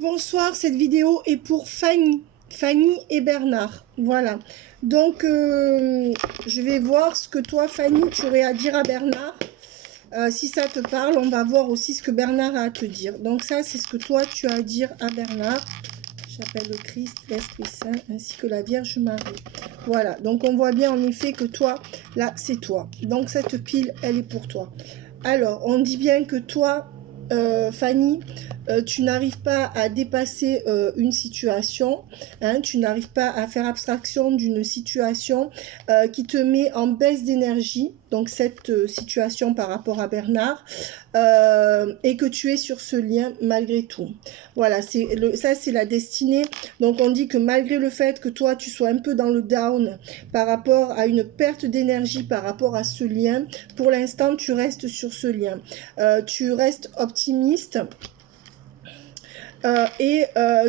Bonsoir, cette vidéo est pour Fanny et Bernard. Voilà. Donc, je vais voir ce que toi, Fanny, tu aurais à dire à Bernard. Si ça te parle, on va voir aussi ce que Bernard a à te dire. Donc ça, c'est ce que toi, tu as à dire à Bernard. J'appelle le Christ, l'Esprit Saint, ainsi que la Vierge Marie. Voilà. Donc, on voit bien en effet que toi, là, c'est toi. Donc, cette pile, elle est pour toi. Alors, on dit bien que toi, Fanny, tu n'arrives pas à dépasser une situation, hein, tu n'arrives pas à faire abstraction d'une situation qui te met en baisse d'énergie, donc cette situation par rapport à Bernard, et que tu es sur ce lien malgré tout. Voilà, ça c'est la destinée. Donc on dit que malgré le fait que toi tu sois un peu dans le down par rapport à une perte d'énergie par rapport à ce lien, pour l'instant tu restes sur ce lien. Tu restes optimiste.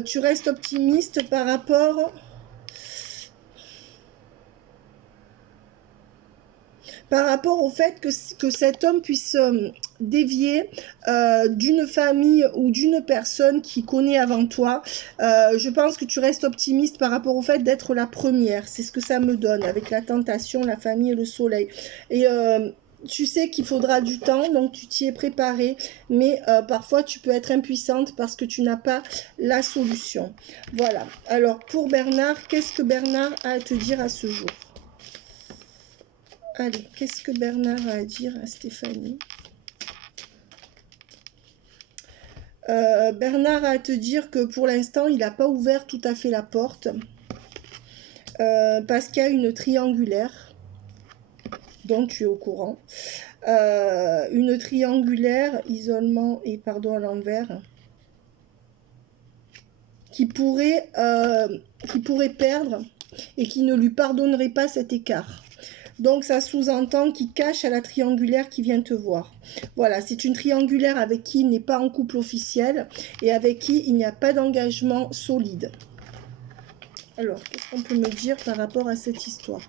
Tu restes optimiste par rapport au fait que cet homme puisse dévier d'une famille ou d'une personne qui connaît avant toi. Je pense que tu restes optimiste par rapport au fait d'être la première. C'est ce que ça me donne avec la tentation, la famille et le soleil. Et tu sais qu'il faudra du temps, donc tu t'y es préparé, mais parfois tu peux être impuissante parce que tu n'as pas la solution. Voilà. Alors pour Bernard, qu'est-ce que Bernard a à te dire à ce jour? Allez, qu'est-ce que Bernard a à dire à Stéphanie? Bernard a à te dire que pour l'instant, il n'a pas ouvert tout à fait la porte parce qu'il y a une triangulaire dont tu es au courant. Une triangulaire, isolement et pardon à l'envers, qui pourrait perdre et qui ne lui pardonnerait pas cet écart. Donc ça sous-entend qu'il cache à la triangulaire qui vient te voir. Voilà, c'est une triangulaire avec qui il n'est pas en couple officiel et avec qui il n'y a pas d'engagement solide. Alors, qu'est-ce qu'on peut me dire par rapport à cette histoire?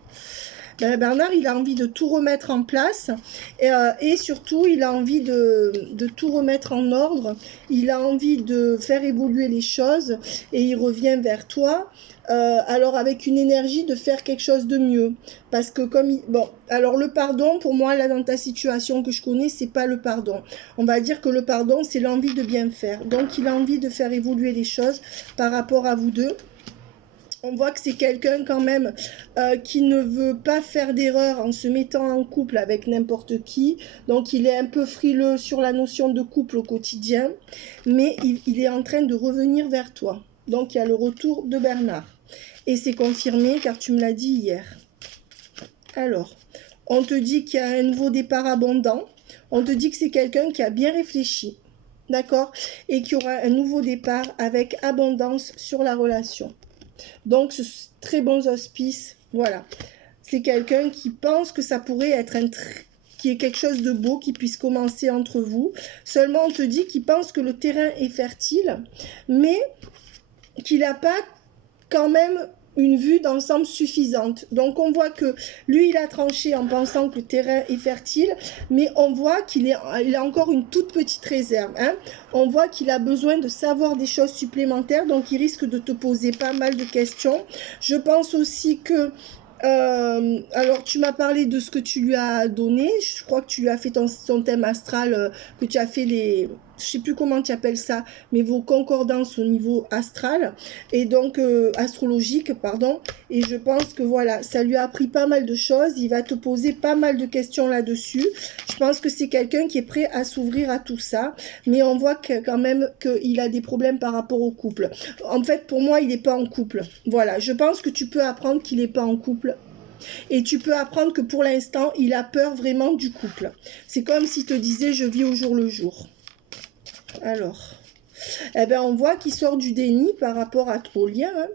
Bernard, il a envie de tout remettre en place et surtout, il a envie de tout remettre en ordre. Il a envie de faire évoluer les choses et il revient vers toi. Alors avec une énergie de faire quelque chose de mieux. Parce que bon, alors le pardon, pour moi, là, dans ta situation que je connais, c'est pas le pardon. On va dire que le pardon, c'est l'envie de bien faire. Donc, il a envie de faire évoluer les choses par rapport à vous deux. On voit que c'est quelqu'un quand même qui ne veut pas faire d'erreur en se mettant en couple avec n'importe qui. Donc il est un peu frileux sur la notion de couple au quotidien. Mais il est en train de revenir vers toi. Donc il y a le retour de Bernard. Et c'est confirmé car tu me l'as dit hier. Alors, on te dit qu'il y a un nouveau départ abondant. On te dit que c'est quelqu'un qui a bien réfléchi. D'accord? Et qu'il y aura un nouveau départ avec abondance sur la relation. Donc, ce très bons auspices, voilà. C'est quelqu'un qui pense que ça pourrait être qui est quelque chose de beau, qui puisse commencer entre vous. Seulement, on te dit qu'il pense que le terrain est fertile, mais qu'il n'a pas quand même une vue d'ensemble suffisante. Donc on voit que lui il a tranché en pensant que le terrain est fertile, mais on voit qu'il a encore une toute petite réserve, hein. On voit qu'il a besoin de savoir des choses supplémentaires, donc il risque de te poser pas mal de questions. Je pense aussi que alors tu m'as parlé de ce que tu lui as donné. Je crois que tu lui as fait son thème astral, que tu as fait je sais plus comment tu appelles ça, mais vos concordances au niveau astral et donc astrologique, pardon. Et je pense que voilà, ça lui a appris pas mal de choses. Il va te poser pas mal de questions là-dessus. Je pense que c'est quelqu'un qui est prêt à s'ouvrir à tout ça, mais on voit quand même qu'il a des problèmes par rapport au couple. En fait, pour moi, il n'est pas en couple. Voilà, je pense que tu peux apprendre qu'il n'est pas en couple. Et tu peux apprendre que pour l'instant, il a peur vraiment du couple. C'est comme s'il te disait, je vis au jour le jour. Alors, eh ben, on voit qu'il sort du déni par rapport au lien, hein,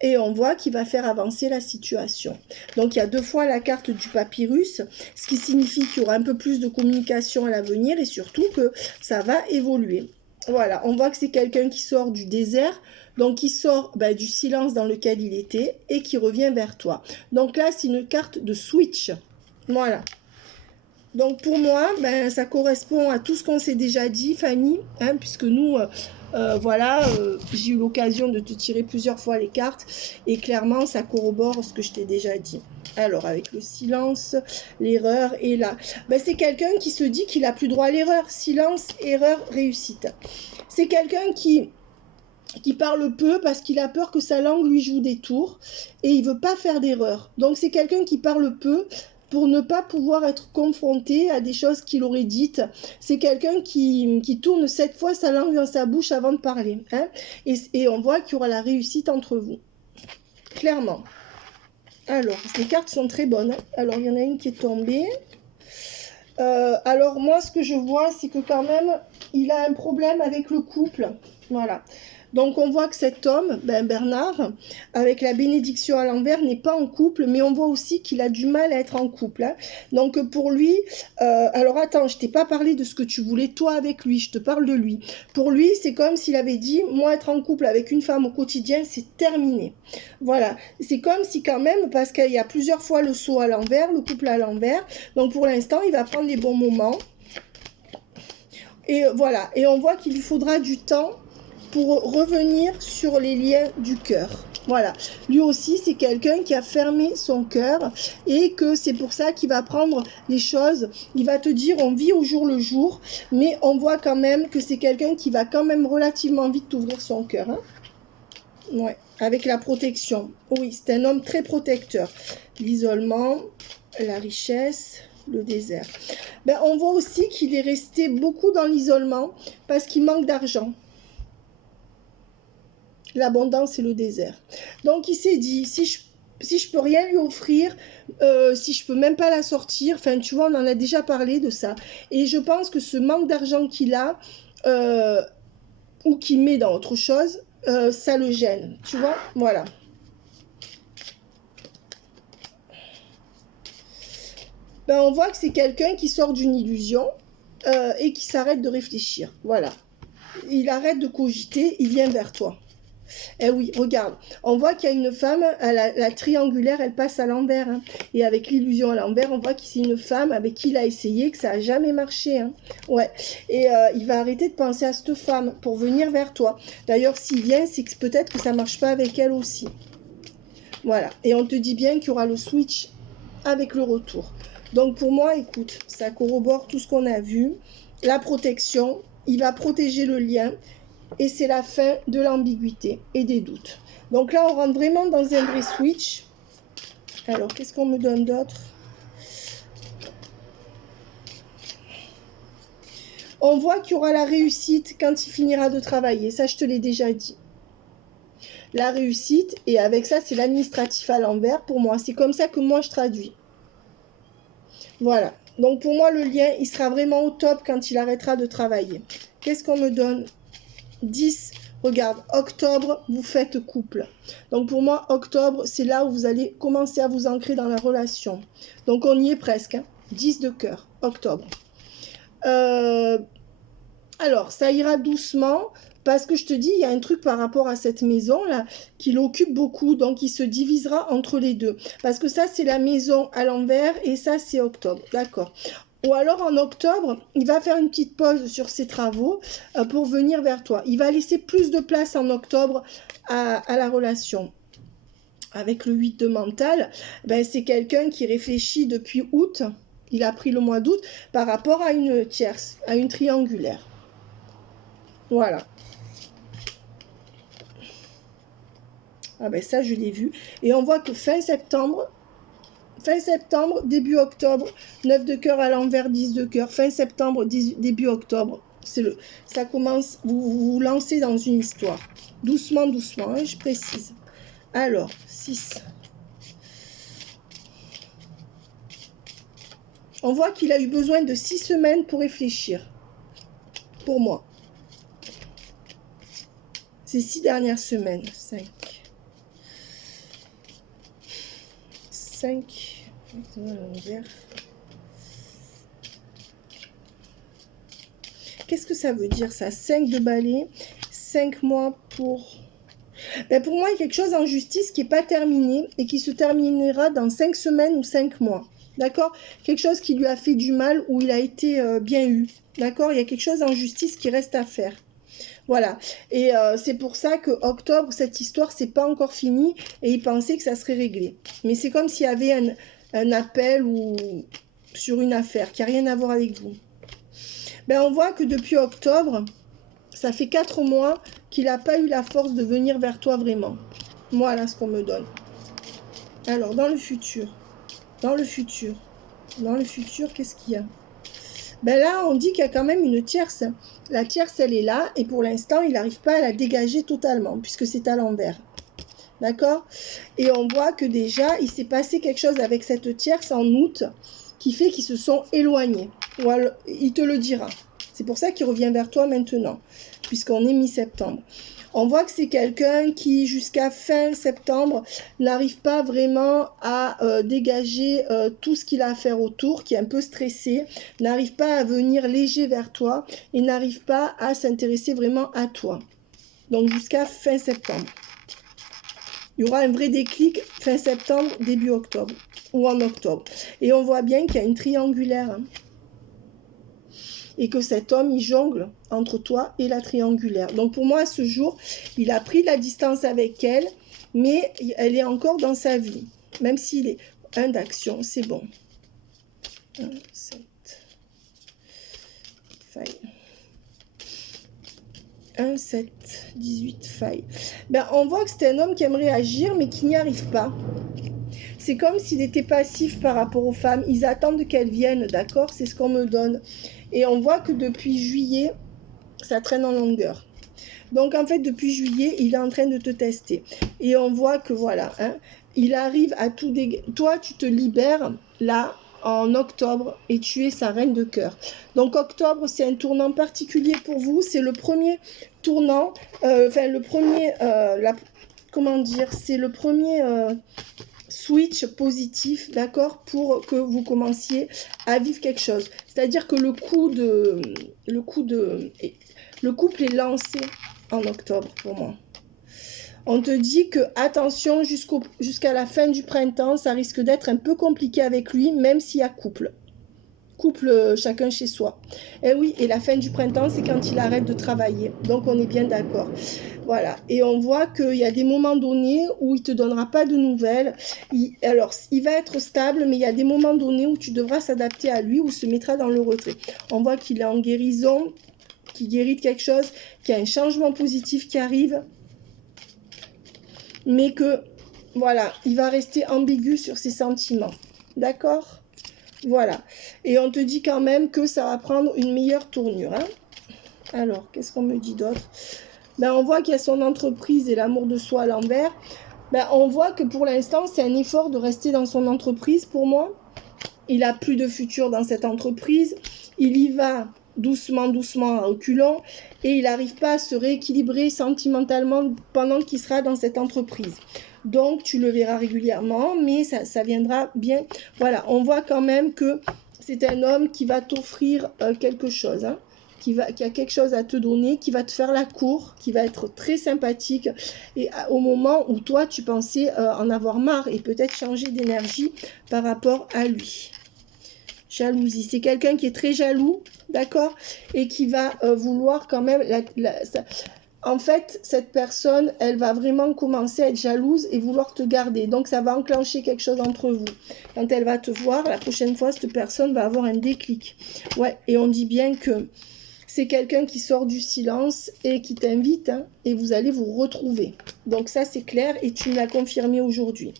et on voit qu'il va faire avancer la situation. Donc, il y a 2 fois la carte du papyrus, ce qui signifie qu'il y aura un peu plus de communication à l'avenir et surtout que ça va évoluer. Voilà, on voit que c'est quelqu'un qui sort du désert, donc qui sort du silence dans lequel il était et qui revient vers toi. Donc là, c'est une carte de switch. Voilà. Donc pour moi, ben, ça correspond à tout ce qu'on s'est déjà dit, Fanny, hein, puisque nous, voilà, j'ai eu l'occasion de te tirer plusieurs fois les cartes, et clairement, ça corrobore ce que je t'ai déjà dit. Alors, avec le silence, l'erreur, et là, ben, c'est quelqu'un qui se dit qu'il n'a plus droit à l'erreur. Silence, erreur, réussite. C'est quelqu'un qui parle peu parce qu'il a peur que sa langue lui joue des tours, et il veut pas faire d'erreur. Donc c'est quelqu'un qui parle peu pour ne pas pouvoir être confronté à des choses qu'il aurait dites. C'est quelqu'un qui tourne 7 fois sa langue dans sa bouche avant de parler. Hein, et on voit qu'il y aura la réussite entre vous. Clairement. Alors, les cartes sont très bonnes. Alors, il y en a une qui est tombée. Alors, moi, ce que je vois, c'est que quand même, il a un problème avec le couple. Voilà. Donc on voit que cet homme, ben Bernard, avec la bénédiction à l'envers, n'est pas en couple, mais on voit aussi qu'il a du mal à être en couple. Hein. Donc pour lui, alors attends, je t'ai pas parlé de ce que tu voulais toi avec lui, je te parle de lui. Pour lui, c'est comme s'il avait dit, moi être en couple avec une femme au quotidien, c'est terminé. Voilà, c'est comme si quand même, parce qu'il y a plusieurs fois le saut à l'envers, le couple à l'envers, donc pour l'instant, il va prendre les bons moments. Et voilà, et on voit qu'il lui faudra du temps pour revenir sur les liens du cœur. Voilà, lui aussi c'est quelqu'un qui a fermé son cœur, et que c'est pour ça qu'il va prendre les choses, il va te dire on vit au jour le jour, mais on voit quand même que c'est quelqu'un qui va quand même relativement vite ouvrir son cœur. Hein. Ouais, avec la protection. Oui, c'est un homme très protecteur. L'isolement, la richesse, le désert. Ben, on voit aussi qu'il est resté beaucoup dans l'isolement parce qu'il manque d'argent. L'abondance et le désert. Donc il s'est dit, si je peux rien lui offrir, si je peux même pas la sortir, enfin tu vois, on en a déjà parlé de ça. Et je pense que ce manque d'argent qu'il a, ou qu'il met dans autre chose, ça le gêne, tu vois, voilà. Ben, on voit que c'est quelqu'un qui sort d'une illusion, et qui s'arrête de réfléchir, voilà. Il arrête de cogiter, il vient vers toi. Eh oui, regarde, on voit qu'il y a une femme, la triangulaire, elle passe à l'envers. Hein. Et avec l'illusion à l'envers, on voit que c'est une femme avec qui il a essayé, que ça n'a jamais marché. Hein. Ouais. Et il va arrêter de penser à cette femme pour venir vers toi. D'ailleurs, s'il vient, c'est que peut-être que ça ne marche pas avec elle aussi. Voilà. Et on te dit bien qu'il y aura le switch avec le retour. Donc pour moi, écoute, ça corrobore tout ce qu'on a vu. La protection, il va protéger le lien. Et c'est la fin de l'ambiguïté et des doutes. Donc là, on rentre vraiment dans un vrai switch. Alors, qu'est-ce qu'on me donne d'autre? On voit qu'il y aura la réussite quand il finira de travailler. Ça, je te l'ai déjà dit. La réussite, et avec ça, c'est l'administratif à l'envers pour moi. C'est comme ça que moi, je traduis. Voilà. Donc pour moi, le lien, il sera vraiment au top quand il arrêtera de travailler. Qu'est-ce qu'on me donne? 10, regarde, octobre, vous faites couple. Donc pour moi, octobre, c'est là où vous allez commencer à vous ancrer dans la relation. Donc on y est presque. Hein. 10 de cœur, octobre. Alors, ça ira doucement, parce que je te dis, il y a un truc par rapport à cette maison-là qui l'occupe beaucoup, donc il se divisera entre les deux. Parce que ça, c'est la maison à l'envers, et ça, c'est octobre. D'accord. Ou alors en octobre, il va faire une petite pause sur ses travaux pour venir vers toi. Il va laisser plus de place en octobre à la relation. Avec le 8 de mental, ben c'est quelqu'un qui réfléchit depuis août. Il a pris le mois d'août par rapport à une tierce, à une triangulaire. Voilà. Ah ben ça, je l'ai vu. Et on voit que fin septembre, début octobre, 9 de cœur à l'envers, 10 de cœur. Fin septembre, début octobre. Ça commence, vous lancez dans une histoire. Doucement, doucement, hein, je précise. Alors, 6. On voit qu'il a eu besoin de 6 semaines pour réfléchir. Pour moi. Ces 6 dernières semaines. 5. Qu'est-ce que ça veut dire ça? 5 de balai, 5 mois pour... Ben pour moi, il y a quelque chose en justice qui n'est pas terminé et qui se terminera dans 5 semaines ou 5 mois. D'accord? Quelque chose qui lui a fait du mal ou il a été bien eu. D'accord? Il y a quelque chose en justice qui reste à faire. Voilà. Et c'est pour ça que octobre, cette histoire, c'est pas encore fini et il pensait que ça serait réglé. Mais c'est comme s'il y avait un appel ou sur une affaire qui n'a rien à voir avec vous. Ben, on voit que depuis octobre, ça fait 4 mois qu'il n'a pas eu la force de venir vers toi vraiment. Voilà ce qu'on me donne. Alors, dans le futur, qu'est-ce qu'il y a? Ben là, on dit qu'il y a quand même une tierce. La tierce, elle est là, et pour l'instant, il n'arrive pas à la dégager totalement, puisque c'est à l'envers. D'accord? Et on voit que déjà, il s'est passé quelque chose avec cette tierce en août, qui fait qu'ils se sont éloignés. Ou alors, il te le dira. C'est pour ça qu'il revient vers toi maintenant, puisqu'on est mi-septembre. On voit que c'est quelqu'un qui, jusqu'à fin septembre, n'arrive pas vraiment à dégager tout ce qu'il a à faire autour, qui est un peu stressé, n'arrive pas à venir léger vers toi et n'arrive pas à s'intéresser vraiment à toi. Donc jusqu'à fin septembre. Il y aura un vrai déclic fin septembre, début octobre, ou en octobre. Et on voit bien qu'il y a une triangulaire, hein. Et que cet homme, il jongle entre toi et la triangulaire. Donc pour moi, à ce jour, il a pris de la distance avec elle, mais elle est encore dans sa vie. Même s'il est un d'action, c'est bon. 1, 7, faille. 1, 7, 18, faille. Ben, on voit que c'est un homme qui aimerait agir, mais qui n'y arrive pas. C'est comme s'il était passif par rapport aux femmes. Ils attendent qu'elles viennent, d'accord? C'est ce qu'on me donne. Et on voit que depuis juillet, ça traîne en longueur. Donc, en fait, depuis juillet, il est en train de te tester. Et on voit que, voilà, hein, il arrive à tout dégager. Toi, tu te libères, là, en octobre, et tu es sa reine de cœur. Donc, octobre, c'est un tournant particulier pour vous. C'est le premier tournant, comment dire, c'est le premier switch positif, d'accord, pour que vous commenciez à vivre quelque chose. C'est-à-dire que le couple est lancé en octobre pour moi. On te dit que attention, jusqu'à la fin du printemps, ça risque d'être un peu compliqué avec lui, même s'il y a couple chacun chez soi. Et oui, et la fin du printemps, c'est quand il arrête de travailler. Donc, on est bien d'accord. Voilà. Et on voit qu'il y a des moments donnés où il ne te donnera pas de nouvelles. Alors, il va être stable, mais il y a des moments donnés où tu devras s'adapter à lui ou se mettra dans le retrait. On voit qu'il est en guérison, qu'il guérit de quelque chose, qu'il y a un changement positif qui arrive, mais que, voilà, il va rester ambigu sur ses sentiments. D'accord ? Voilà. Et on te dit quand même que ça va prendre une meilleure tournure. Hein. Alors, qu'est-ce qu'on me dit d'autre? Ben, on voit qu'il y a son entreprise et l'amour de soi à l'envers. Ben, on voit que pour l'instant, c'est un effort de rester dans son entreprise pour moi. Il n'a plus de futur dans cette entreprise. Il y va doucement, doucement, à reculons. Et il n'arrive pas à se rééquilibrer sentimentalement pendant qu'il sera dans cette entreprise. Donc, tu le verras régulièrement, mais ça viendra bien. Voilà, on voit quand même que c'est un homme qui va t'offrir quelque chose, hein, qui a quelque chose à te donner, qui va te faire la cour, qui va être très sympathique. Et au moment où toi, tu pensais en avoir marre et peut-être changer d'énergie par rapport à lui. Jalousie, c'est quelqu'un qui est très jaloux, d'accord? Et qui va vouloir quand même... En fait, cette personne, elle va vraiment commencer à être jalouse et vouloir te garder. Donc, ça va enclencher quelque chose entre vous. Quand elle va te voir, la prochaine fois, cette personne va avoir un déclic. Ouais, et on dit bien que c'est quelqu'un qui sort du silence et qui t'invite, hein, et vous allez vous retrouver. Donc, ça, c'est clair et tu me l'as confirmé aujourd'hui.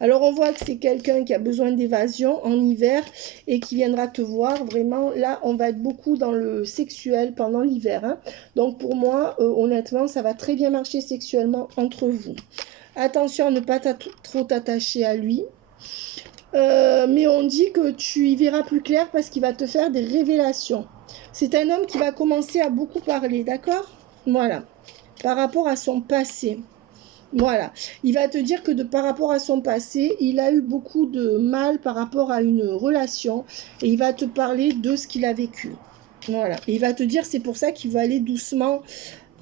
Alors, on voit que c'est quelqu'un qui a besoin d'évasion en hiver et qui viendra te voir. Vraiment, là, on va être beaucoup dans le sexuel pendant l'hiver. Hein. Donc, pour moi, honnêtement, ça va très bien marcher sexuellement entre vous. Attention à ne pas trop t'attacher à lui. Mais on dit que tu y verras plus clair parce qu'il va te faire des révélations. C'est un homme qui va commencer à beaucoup parler, d'accord? Voilà. Par rapport à son passé. Voilà, il va te dire que par rapport à son passé, il a eu beaucoup de mal par rapport à une relation et il va te parler de ce qu'il a vécu. Voilà, et il va te dire c'est pour ça qu'il va aller doucement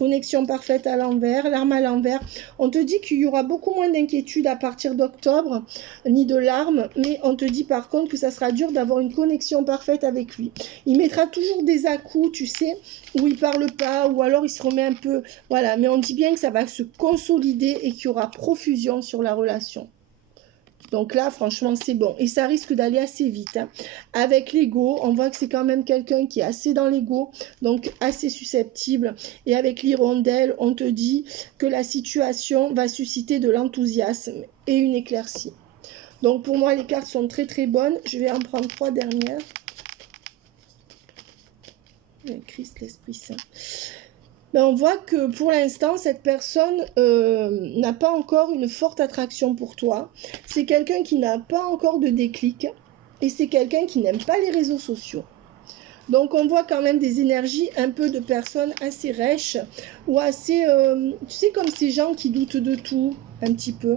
connexion parfaite à l'envers, larmes à l'envers. On te dit qu'il y aura beaucoup moins d'inquiétude à partir d'octobre, ni de larmes, mais on te dit par contre que ça sera dur d'avoir une connexion parfaite avec lui. Il mettra toujours des à-coups, tu sais, où il parle pas, ou alors il se remet un peu, voilà, mais on dit bien que ça va se consolider et qu'il y aura profusion sur la relation. Donc là, franchement, c'est bon. Et ça risque d'aller assez vite. Hein. Avec l'ego, on voit que c'est quand même quelqu'un qui est assez dans l'ego, donc assez susceptible. Et avec l'hirondelle, on te dit que la situation va susciter de l'enthousiasme et une éclaircie. Donc pour moi, les cartes sont très très bonnes. Je vais en prendre 3 dernières. Le Christ, l'Esprit Saint. Ben, on voit que pour l'instant, cette personne n'a pas encore une forte attraction pour toi. C'est quelqu'un qui n'a pas encore de déclic et c'est quelqu'un qui n'aime pas les réseaux sociaux. Donc on voit quand même des énergies un peu de personnes assez rêches ou assez, tu sais, comme ces gens qui doutent de tout, un petit peu,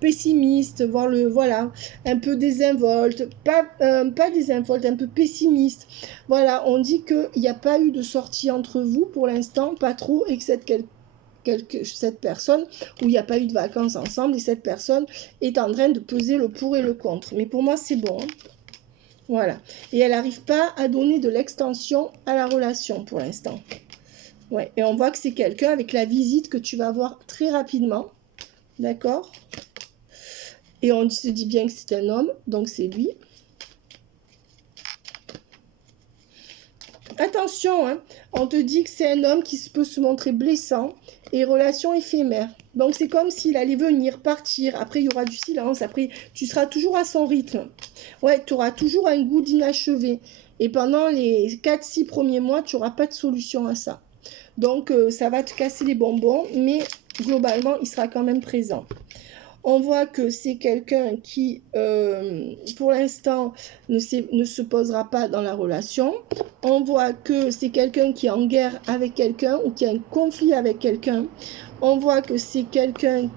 pessimistes, voilà, un peu désinvolte, pas désinvolte, un peu pessimiste. Voilà, on dit qu'il n'y a pas eu de sortie entre vous pour l'instant, pas trop, et que cette personne, où il n'y a pas eu de vacances ensemble, et cette personne est en train de peser le pour et le contre. Mais pour moi, c'est bon, hein. Voilà. Et elle n'arrive pas à donner de l'extension à la relation pour l'instant. Ouais. Et on voit que c'est quelqu'un avec la visite que tu vas voir très rapidement. D'accord? Et on se dit bien que c'est un homme, donc c'est lui. Attention, hein, on te dit que c'est un homme qui peut se montrer blessant et relation éphémère. Donc c'est comme s'il allait venir, partir, après il y aura du silence, après tu seras toujours à son rythme. Ouais, tu auras toujours un goût d'inachevé. Et pendant les 4-6 premiers mois, tu n'auras pas de solution à ça. Donc ça va te casser les bonbons, mais globalement, il sera quand même présent. On voit que c'est quelqu'un qui, pour l'instant, ne se posera pas dans la relation. On voit que c'est quelqu'un qui est en guerre avec quelqu'un ou qui a un conflit avec quelqu'un. On voit que c'est quelqu'un...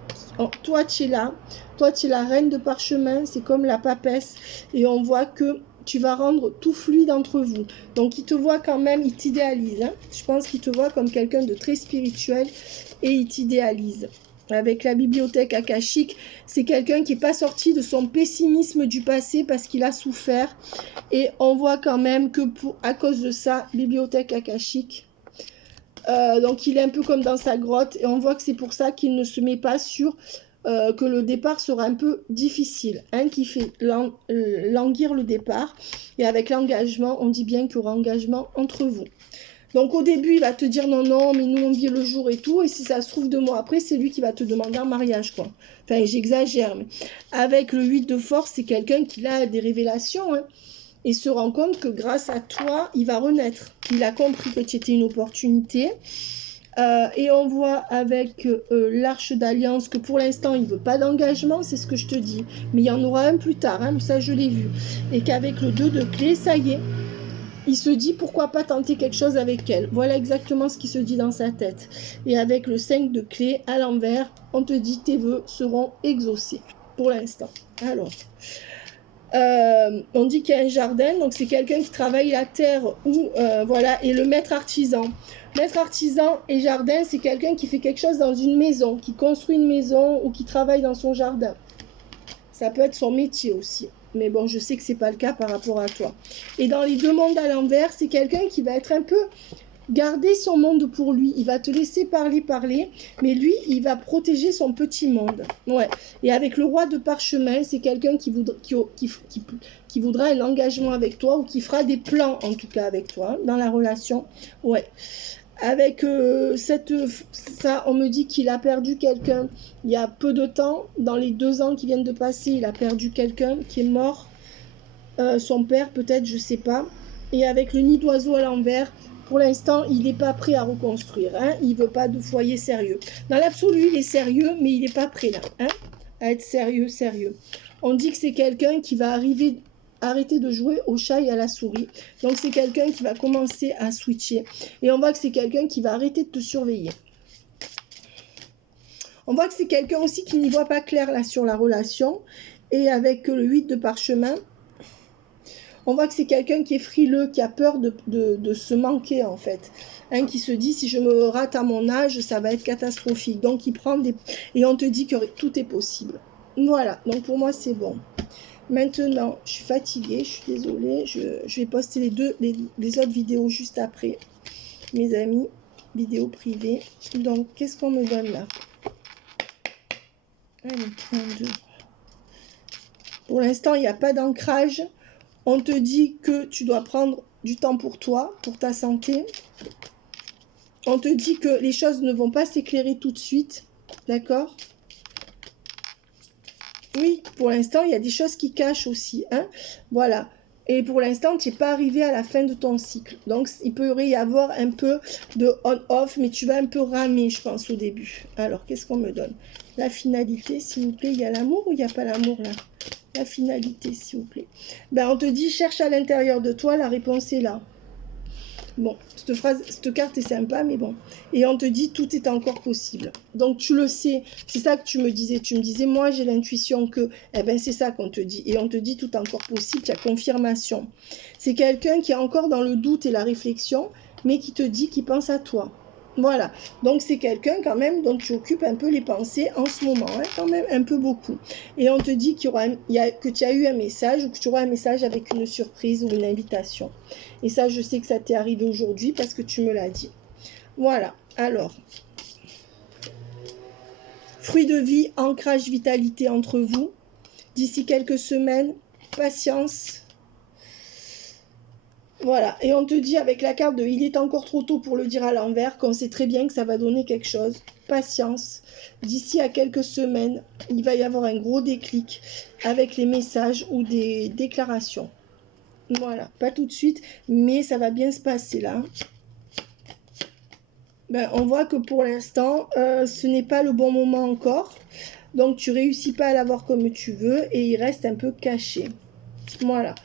Toi, tu es là. Toi, tu es la reine de parchemin. C'est comme la papesse. Et on voit que tu vas rendre tout fluide entre vous. Donc, il te voit quand même, il t'idéalise. Hein. Je pense qu'il te voit comme quelqu'un de très spirituel et il t'idéalise. Avec la bibliothèque akashique, c'est quelqu'un qui n'est pas sorti de son pessimisme du passé parce qu'il a souffert. Et on voit quand même que à cause de ça, bibliothèque akashique, donc il est un peu comme dans sa grotte. Et on voit que c'est pour ça qu'il ne se met pas sur que le départ sera un peu difficile. Hein, qui fait languir le départ. Et avec l'engagement, on dit bien qu'il y aura engagement entre vous. Donc au début, il va te dire non, non, mais nous on vit le jour et tout. Et si ça se trouve 2 mois après, c'est lui qui va te demander un mariage, quoi. Enfin, j'exagère. Mais avec le 8 de force, c'est quelqu'un qui a des révélations. Hein, et se rend compte que grâce à toi, il va renaître. Il a compris que tu étais une opportunité. Et on voit avec l'Arche d'Alliance que pour l'instant, il ne veut pas d'engagement, c'est ce que je te dis. Mais il y en aura un plus tard, hein, ça je l'ai vu. Et qu'avec le 2 de clé, ça y est. Il se dit pourquoi pas tenter quelque chose avec elle. Voilà exactement ce qui se dit dans sa tête. Et avec le 5 de clé à l'envers, on te dit tes vœux seront exaucés pour l'instant. Alors, on dit qu'il y a un jardin, donc c'est quelqu'un qui travaille la terre ou voilà, et le maître artisan. Maître artisan et jardin, c'est quelqu'un qui fait quelque chose dans une maison, qui construit une maison ou qui travaille dans son jardin. Ça peut être son métier aussi. Mais bon, je sais que c'est pas le cas par rapport à toi. Et dans les 2 mondes à l'envers, c'est quelqu'un qui va être un peu garder son monde pour lui. Il va te laisser parler, mais lui, il va protéger son petit monde. Ouais. Et avec le roi de parchemin, c'est quelqu'un qui voudra un engagement avec toi ou qui fera des plans, en tout cas, avec toi, dans la relation. Ouais. Avec ça, on me dit qu'il a perdu quelqu'un il y a peu de temps. Dans les 2 ans qui viennent de passer, il a perdu quelqu'un qui est mort. Son père, peut-être, je sais pas. Et avec le nid d'oiseau à l'envers, pour l'instant, il n'est pas prêt à reconstruire. Hein. Il ne veut pas de foyer sérieux. Dans l'absolu, il est sérieux, mais il n'est pas prêt là. Hein, à être sérieux. On dit que c'est quelqu'un qui va arrêter de jouer au chat et à la souris. Donc c'est quelqu'un qui va commencer à switcher. Et on voit que c'est quelqu'un qui va arrêter de te surveiller. On voit que c'est quelqu'un aussi qui n'y voit pas clair là sur la relation. Et avec le 8 de parchemin, on voit que c'est quelqu'un qui est frileux, qui a peur de se manquer en fait. hein, qui se dit, si je me rate à mon âge, ça va être catastrophique. Donc, il prend des... Et on te dit que tout est possible. Voilà, donc pour moi, c'est bon. Maintenant, je suis fatiguée, je suis désolée. Je vais poster les autres vidéos juste après, mes amis. Vidéo privée. Donc, qu'est-ce qu'on me donne là? Allez, 1, 2. Pour l'instant, il n'y a pas d'ancrage. On te dit que tu dois prendre du temps pour toi, pour ta santé. On te dit que les choses ne vont pas s'éclairer tout de suite. D'accord? Oui, pour l'instant, il y a des choses qui cachent aussi. Hein? Voilà. Et pour l'instant, tu n'es pas arrivé à la fin de ton cycle. Donc, il pourrait y avoir un peu de on-off, mais tu vas un peu ramer, je pense, au début. Alors, qu'est-ce qu'on me donne? La finalité, s'il vous plaît. Il y a l'amour ou il n'y a pas l'amour, là? La finalité, s'il vous plaît. Ben, on te dit, cherche à l'intérieur de toi, la réponse est là. Bon, cette carte est sympa, mais bon. Et on te dit, tout est encore possible. Donc, tu le sais. C'est ça que tu me disais. Tu me disais, moi, j'ai l'intuition que... Eh bien, c'est ça qu'on te dit. Et on te dit, tout est encore possible. Tu as confirmation. C'est quelqu'un qui est encore dans le doute et la réflexion, mais qui te dit qu'il pense à toi. Voilà. Donc, c'est quelqu'un, quand même, dont tu occupes un peu les pensées en ce moment. Hein, quand même, un peu beaucoup. Et on te dit que tu as eu un message ou que tu auras un message avec une surprise ou une invitation. Et ça, je sais que ça t'est arrivé aujourd'hui parce que tu me l'as dit. Voilà. Alors, fruit de vie, ancrage, vitalité entre vous. D'ici quelques semaines, patience. Voilà. Et on te dit avec la carte de « il est encore trop tôt pour le dire à l'envers » qu'on sait très bien que ça va donner quelque chose. Patience. D'ici à quelques semaines, il va y avoir un gros déclic avec les messages ou des déclarations. Voilà, pas tout de suite, mais ça va bien se passer là. Ben, on voit que pour l'instant, ce n'est pas le bon moment encore. Donc, tu réussis pas à l'avoir comme tu veux et il reste un peu caché. Voilà.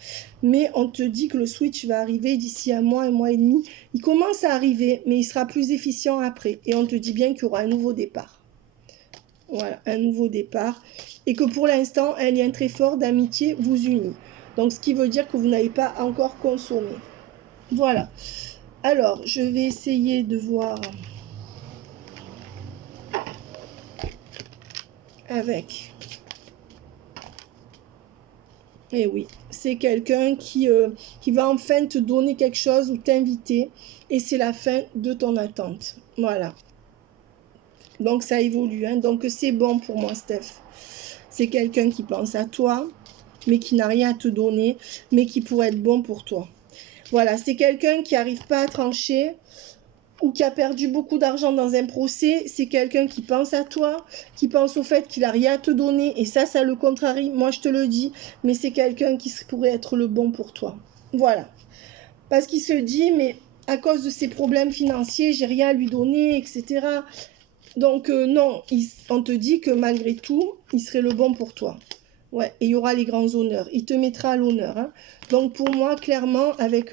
Mais on te dit que le switch va arriver d'ici un mois et demi. Il commence à arriver, mais il sera plus efficient après. Et on te dit bien qu'il y aura un nouveau départ. Voilà, un nouveau départ. Et que pour l'instant, un lien très fort d'amitié vous unit. Donc, ce qui veut dire que vous n'avez pas encore consommé. Voilà. Alors, je vais essayer de voir avec. Et oui, c'est quelqu'un qui va enfin te donner quelque chose ou t'inviter. Et c'est la fin de ton attente. Voilà. Donc, ça évolue. Hein. Donc, c'est bon pour moi, Steph. C'est quelqu'un qui pense à toi, mais qui n'a rien à te donner, mais qui pourrait être bon pour toi. Voilà, c'est quelqu'un qui n'arrive pas à trancher ou qui a perdu beaucoup d'argent dans un procès. C'est quelqu'un qui pense à toi, qui pense au fait qu'il n'a rien à te donner. Et ça le contrarie. Moi, je te le dis. Mais c'est quelqu'un qui pourrait être le bon pour toi. Voilà. Parce qu'il se dit, mais à cause de ses problèmes financiers, j'ai rien à lui donner, etc. Donc, non, on te dit que malgré tout, il serait le bon pour toi. Ouais, et il y aura les grands honneurs. Il te mettra à l'honneur. Hein. Donc, pour moi, clairement, avec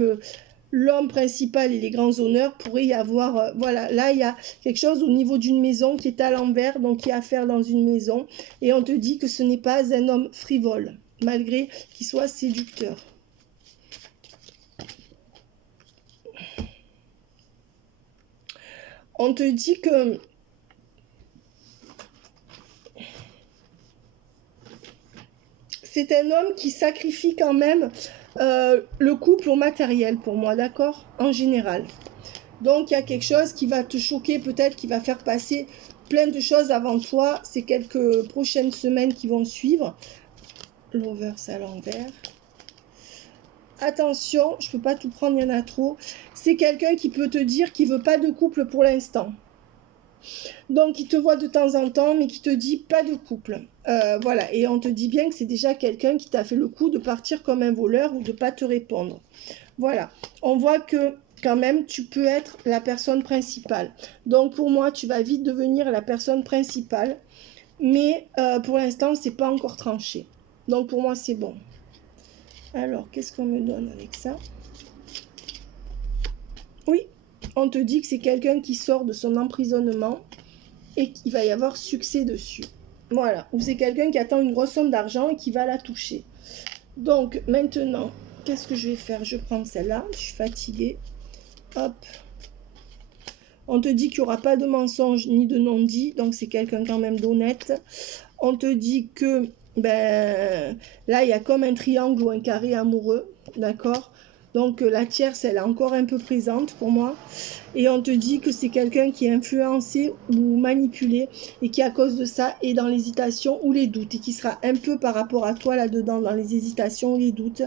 l'homme principal et les grands honneurs, pourrait y avoir... voilà, là, il y a quelque chose au niveau d'une maison qui est à l'envers, donc qui a à faire dans une maison. Et on te dit que ce n'est pas un homme frivole, malgré qu'il soit séducteur. On te dit que... c'est un homme qui sacrifie quand même le couple au matériel pour moi, d'accord? En général. Donc, il y a quelque chose qui va te choquer, peut-être qui va faire passer plein de choses avant toi. C'est quelques prochaines semaines qui vont suivre. L'over, c'est à l'envers. Attention, je ne peux pas tout prendre, il y en a trop. C'est quelqu'un qui peut te dire qu'il ne veut pas de couple pour l'instant. Donc, il te voit de temps en temps, mais qui te dit pas de couple. Voilà, et on te dit bien que c'est déjà quelqu'un qui t'a fait le coup de partir comme un voleur ou de pas te répondre. Voilà, on voit que quand même, tu peux être la personne principale. Donc, pour moi, tu vas vite devenir la personne principale. Mais pour l'instant, c'est pas encore tranché. Donc, pour moi, c'est bon. Alors, qu'est-ce qu'on me donne avec ça? Oui, on te dit que c'est quelqu'un qui sort de son emprisonnement et qu'il va y avoir succès dessus. Voilà, ou c'est quelqu'un qui attend une grosse somme d'argent et qui va la toucher. Donc, maintenant, qu'est-ce que je vais faire? Je prends celle-là, je suis fatiguée. Hop. On te dit qu'il n'y aura pas de mensonge ni de non-dit, donc c'est quelqu'un quand même d'honnête. On te dit que ben, là, il y a comme un triangle ou un carré amoureux, d'accord? Donc la tierce, elle est encore un peu présente pour moi. Et on te dit que c'est quelqu'un qui est influencé ou manipulé et qui, à cause de ça, est dans l'hésitation ou les doutes et qui sera un peu par rapport à toi là-dedans, dans les hésitations ou les doutes.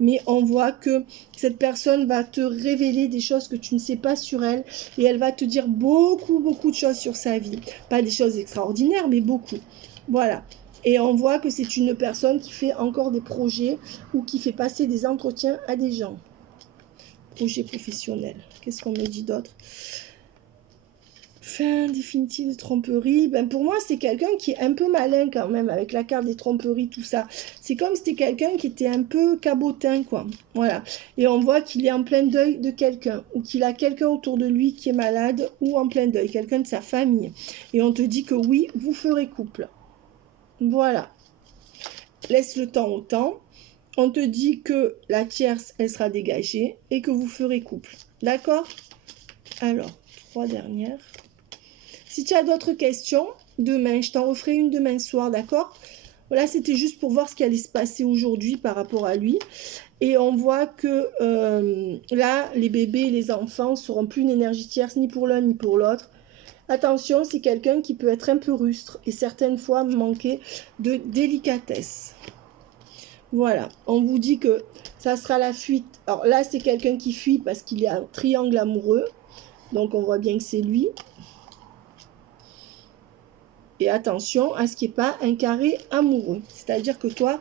Mais on voit que cette personne va te révéler des choses que tu ne sais pas sur elle et elle va te dire beaucoup, beaucoup de choses sur sa vie. Pas des choses extraordinaires, mais beaucoup. Voilà. Et on voit que c'est une personne qui fait encore des projets ou qui fait passer des entretiens à des gens. Projet professionnel. Qu'est-ce qu'on me dit d'autre? Fin définitive de tromperie. Ben pour moi, c'est quelqu'un qui est un peu malin quand même, avec la carte des tromperies, tout ça. C'est comme si c'était quelqu'un qui était un peu cabotin, quoi. Voilà. Et on voit qu'il est en plein deuil de quelqu'un, ou qu'il a quelqu'un autour de lui qui est malade, ou en plein deuil, quelqu'un de sa famille. Et on te dit que oui, vous ferez couple. Voilà. Laisse le temps au temps. On te dit que la tierce, elle sera dégagée et que vous ferez couple. D'accord? Alors, 3 dernières. Si tu as d'autres questions, demain, je t'en referai une demain soir, d'accord? Voilà, c'était juste pour voir ce qui allait se passer aujourd'hui par rapport à lui. Et on voit que là, les bébés et les enfants ne seront plus une énergie tierce ni pour l'un ni pour l'autre. Attention, c'est quelqu'un qui peut être un peu rustre et certaines fois manquer de délicatesse. Voilà, on vous dit que ça sera la fuite. Alors là, c'est quelqu'un qui fuit parce qu'il y a un triangle amoureux. Donc, on voit bien que c'est lui. Et attention à ce qu'il n'y ait pas un carré amoureux. C'est-à-dire que toi,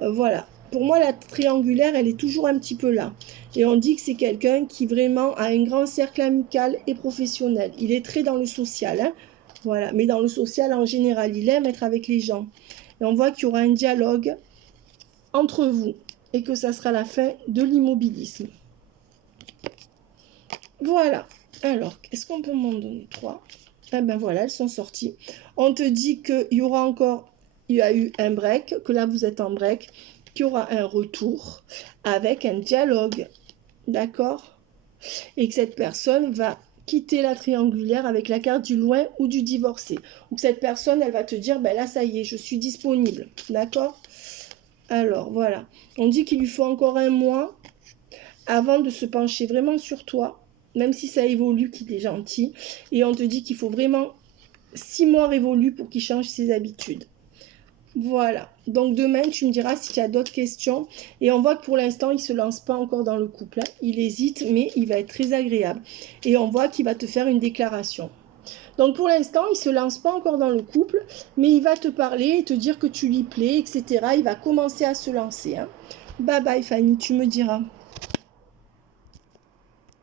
voilà. Pour moi, la triangulaire, elle est toujours un petit peu là. Et on dit que c'est quelqu'un qui vraiment a un grand cercle amical et professionnel. Il est très dans le social, hein. Voilà. Mais dans le social en général, il aime être avec les gens. Et on voit qu'il y aura un dialogue entre vous et que ça sera la fin de l'immobilisme. Voilà. Alors, est-ce qu'on peut m'en donner 3? Ah ben voilà, elles sont sorties. On te dit qu'il y aura encore, il y a eu un break, que là vous êtes en break, qu'il y aura un retour avec un dialogue, d'accord? Et que cette personne va quitter la triangulaire avec la carte du loin ou du divorcé. Ou que cette personne, elle va te dire, ben là ça y est, je suis disponible, d'accord? Alors voilà, on dit qu'il lui faut encore 1 mois avant de se pencher vraiment sur toi, même si ça évolue, qu'il est gentil. Et on te dit qu'il faut vraiment 6 mois révolus pour qu'il change ses habitudes. Voilà. Donc demain, tu me diras si tu as d'autres questions. Et on voit que pour l'instant, il ne se lance pas encore dans le couple, hein. Il hésite, mais il va être très agréable. Et on voit qu'il va te faire une déclaration. Donc pour l'instant, il ne se lance pas encore dans le couple, mais il va te parler et te dire que tu lui plais, etc. Il va commencer à se lancer, hein. Bye bye Fanny, tu me diras.